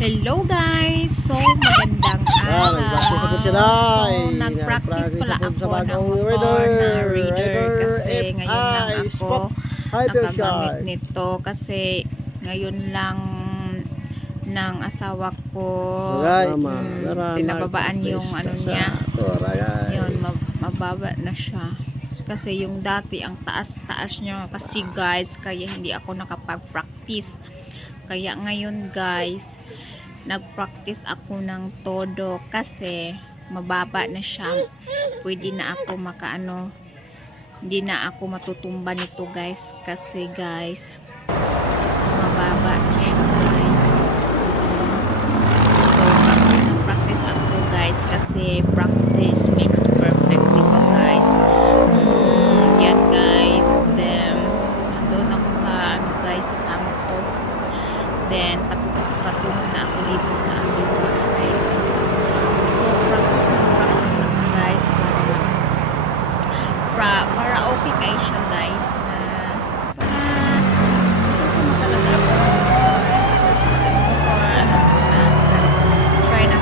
Hello guys! So, magandang araw. So, nag-practice pala ako ng motor na reader kasi ngayon lang ako nakagamit nito kasi ngayon lang ng asawa ko pinababaan yung ano niya. Yun, mababa na siya. Kasi yung dati ang taas-taas niya kasi guys, kaya hindi ako nakapag-practice. Kaya ngayon guys, nag-practice ako ng todo kasi mababa na siya. Pwede na ako makaano, hindi na ako matutumba nito guys kasi guys, mababa na siya guys. So, nag-practice ako guys kasi practice makes perfect, diba guys? Yan guys. Then, so, nandun ako sa ano guys, sa kamo ko. Then, patungo na ako dito sa aming bahay. So, practice ako guys para okay kayo siya guys na talaga ako try na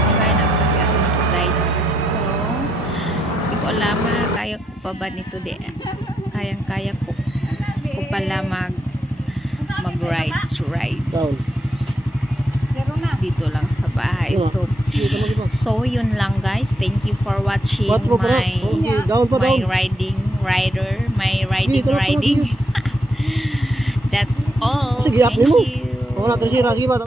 kasi ako nito guys. So, hindi ko alam kaya ko pa ba nito kayang-kaya ko pala mag-rides dito lang sa bahay. So yun lang guys. Thank you for watching my riding. That's all. Thank you.